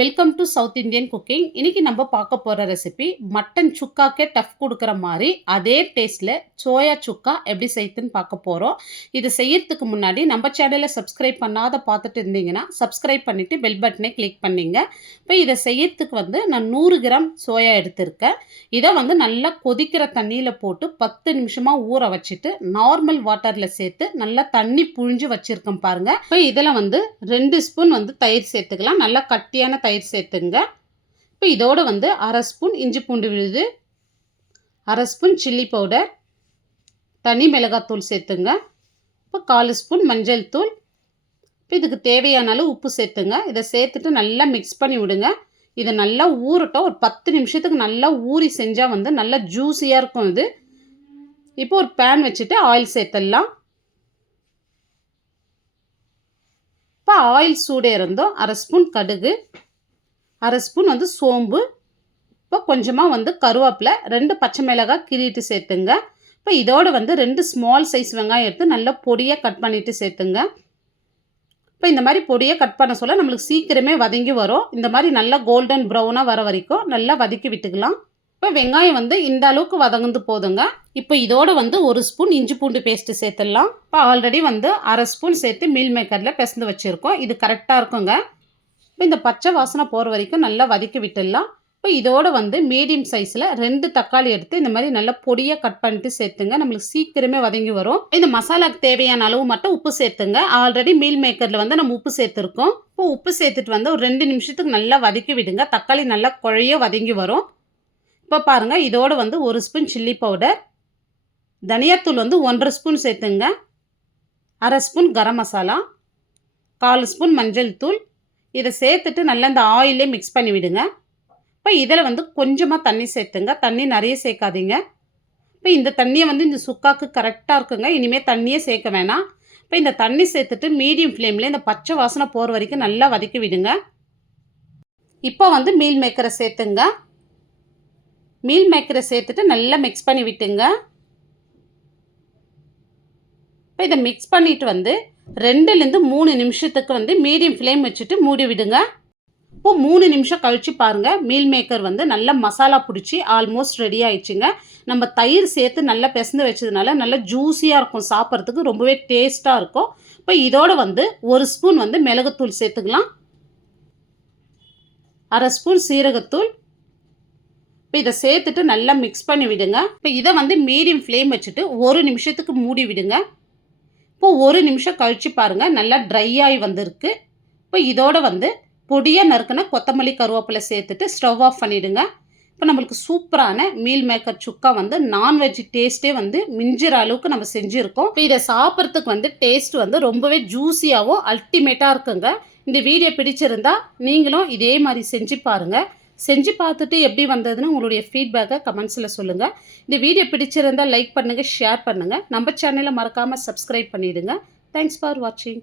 Welcome to south Indian cooking. இன்னைக்கு நம்ம பார்க்க போகிற ரெசிபி மட்டன் சுக்காக்கே டஃப் கொடுக்குற மாதிரி அதே டேஸ்ட்டில் சோயா சுக்கா எப்படி செய்யுதுன்னு பார்க்க போகிறோம். இது செய்யறதுக்கு முன்னாடி நம்ம சேனலை சப்ஸ்கிரைப் பண்ணாத பார்த்துட்டு இருந்தீங்கன்னா சப்ஸ்கிரைப் பண்ணிவிட்டு பெல் பட்டனை கிளிக் பண்ணிங்க. இப்போ இதை செய்யறதுக்கு நான் 100 கிராம் சோயா எடுத்திருக்கேன். இதை நல்லா கொதிக்கிற தண்ணியில் போட்டு 10 நிமிஷமாக ஊற வச்சுட்டு நார்மல் வாட்டரில் சேர்த்து நல்லா தண்ணி புழிஞ்சு வச்சுருக்கேன் பாருங்கள். இப்போ இதில் 2 ஸ்பூன் தயிர் சேர்த்துக்கலாம். நல்லா கட்டியான தயிர் சேர்த்துங்க. இப்போ இதோட அரை ஸ்பூன் இஞ்சி பூண்டு விழுது, அரை ஸ்பூன் சில்லி பவுடர், தனி மிளகாத்தூள் சேர்த்துங்க. இப்போ 1/4 ஸ்பூன் மஞ்சள் தூள். இப்போ இதுக்கு தேவையான அளவு உப்பு சேர்த்துங்க. இதை சேர்த்துட்டு நல்லா மிக்ஸ் பண்ணி விடுங்க. இதை நல்லா ஊறட்டும். ஒரு 10 நிமிஷத்துக்கு நல்லா ஊறி செஞ்சால் நல்லா ஜூஸியாக இருக்கும் இது. இப்போ ஒரு பேன் வச்சுட்டு ஆயில் சேர்த்துடலாம். இப்போ ஆயில் சூடே இருந்தோம். அரை ஸ்பூன் கடுகு, அரை ஸ்பூன் சோம்பு, இப்போ கொஞ்சமாக கருவேப்பிலை, 2 பச்சை மிளகாய் கீறிட்டு சேர்த்துங்க. இப்போ இதோடு 2 ஸ்மால் சைஸ் வெங்காயம் எடுத்து நல்லா பொடியாக கட் பண்ணிவிட்டு சேர்த்துங்க. இப்போ இந்த மாதிரி பொடியாக கட் பண்ண சொல்ல நம்மளுக்கு சீக்கிரமே வதங்கி வரும். இந்த மாதிரி நல்லா கோல்டன் ப்ரௌனாக வர வரைக்கும் நல்லா வதக்கி விட்டுக்கலாம். இப்போ வெங்காயம் இந்த அளவுக்கு வதங்குந்து போதுங்க. இப்போ இதோடு 1 ஸ்பூன் இஞ்சி பூண்டு பேஸ்ட்டு சேர்த்துடலாம். இப்போ ஆல்ரெடி அரை ஸ்பூன் சேர்த்து மீல் மேக்கரில் பிசைந்து வச்சுருக்கோம். இது கரெக்டாக இருக்குங்க. இப்போ இந்த பச்சை வாசனை போகிற வரைக்கும் நல்லா வதக்கி விட்டுடலாம். இப்போ இதோடு மீடியம் சைஸில் 2 தக்காளி எடுத்து இந்த மாதிரி நல்லா பொடியாக கட் பண்ணிட்டு சேர்த்துங்க. நம்மளுக்கு சீக்கிரமே வதங்கி வரும். இந்த மசாலாவுக்கு தேவையான அளவு மட்டும் உப்பு சேர்த்துங்க. ஆல்ரெடி மீல் மேக்கரில் நம்ம உப்பு சேர்த்துருக்கோம். இப்போ உப்பு சேர்த்துட்டு ஒரு 2 நிமிஷத்துக்கு நல்லா வதக்கி விடுங்க. தக்காளி நல்லா குழைய வதங்கி வரும். இப்போ பாருங்கள், இதோடு 1 ஸ்பூன் சில்லி பவுடர், தனியாத்தூள் 1.5 ஸ்பூன் சேர்த்துங்க, அரை ஸ்பூன் கரம் மசாலா, 1/4 ஸ்பூன் மஞ்சள் தூள். இதை சேர்த்துட்டு நல்லா இந்த ஆயிலே மிக்ஸ் பண்ணி விடுங்க. இப்போ இதில் கொஞ்சமாக தண்ணி சேர்த்துங்க. தண்ணி நிறைய சேர்க்காதீங்க. இப்போ இந்த தண்ணியை இந்த சுக்காக்கு கரெக்டாக இருக்குங்க. இனிமேல் தண்ணியே சேர்க்க வேணாம். இப்போ இந்த தண்ணி சேர்த்துட்டு மீடியம் ஃப்ளேமில் இந்த பச்சை வாசனை போகிற வரைக்கும் நல்லா வதக்கி விடுங்க. இப்போ மீல் மேக்கரை சேர்த்துங்க. மீல் மேக்கரை சேர்த்துட்டு நல்லா மிக்ஸ் பண்ணி விட்டுங்க. இப்போ இதை மிக்ஸ் பண்ணிவிட்டு 2லேருந்து 3 நிமிஷத்துக்கு மீடியம் ஃப்ளேம் வச்சுட்டு மூடி விடுங்க. இப்போ 3 நிமிஷம் கழித்து பாருங்கள், மீல் மேக்கர் நல்லா மசாலா பிடிச்சி ஆல்மோஸ்ட் ரெடி ஆயிடுச்சுங்க. நம்ம தயிர் சேர்த்து நல்லா பிசைந்து வச்சதுனால நல்லா ஜூஸியாக இருக்கும். சாப்பிட்றதுக்கு ரொம்பவே டேஸ்ட்டாக இருக்கும். இப்போ இதோடு 1 ஸ்பூன் மிளகுத்தூள் சேர்த்துக்கலாம், அரை ஸ்பூன் சீரகத்தூள். இப்போ இதை சேர்த்துட்டு நல்லா மிக்ஸ் பண்ணி விடுங்க. இப்போ இதை மீடியம் ஃப்ளேம் வச்சுட்டு 1 நிமிஷத்துக்கு மூடி விடுங்க. இப்போ 1 நிமிஷம் கழித்து பாருங்கள், நல்லா ட்ரை ஆகி வந்திருக்கு. இப்போ இதோட பொடியாக நறுக்குன கொத்தமல்லி கருவேப்பிலை சேர்த்துட்டு ஸ்டவ் ஆஃப் பண்ணிவிடுங்க. இப்போ நம்மளுக்கு சூப்பரான மீல் மேக்கர் சுக்கா நான்வெஜ் டேஸ்ட்டே மிஞ்சிற அளவுக்கு நம்ம செஞ்சுருக்கோம். இப்போ இதை சாப்பிட்றதுக்கு டேஸ்ட் ரொம்பவே ஜூஸியாகவும் அல்டிமேட்டாக இருக்குங்க. இந்த வீடியோ பிடிச்சிருந்தா நீங்களும் இதே மாதிரி செஞ்சு பாருங்கள். செஞ்சு பார்த்துட்டு எப்படி வந்ததுன்னு உங்களுடைய ஃபீட்பேக்கை கமெண்ட்ஸில் சொல்லுங்கள். இந்த வீடியோ பிடிச்சிருந்தால் லைக் பண்ணுங்கள், ஷேர் பண்ணுங்கள். நம்ம சேனலை மறக்காமல் சப்ஸ்கிரைப் பண்ணிவிடுங்க. தேங்க்ஸ் ஃபார் வாட்சிங்.